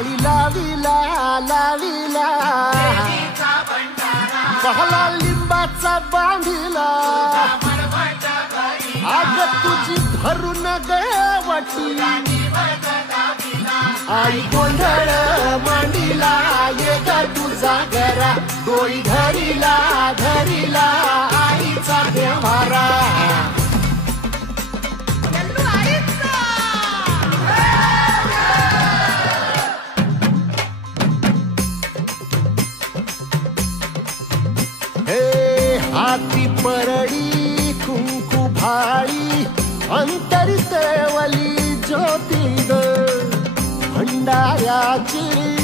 माळी लाविला लाविला पहला लिंबाचा बांधिला आग तुझी भरून गवटी आई गोंधळ मांडीला ये ग तुझा घरा डोई धरीला धरीला आईचा देवारा हाती परडी कुंकू भाळी अंतरी तेवली ज्योती ग भंडाऱ्याची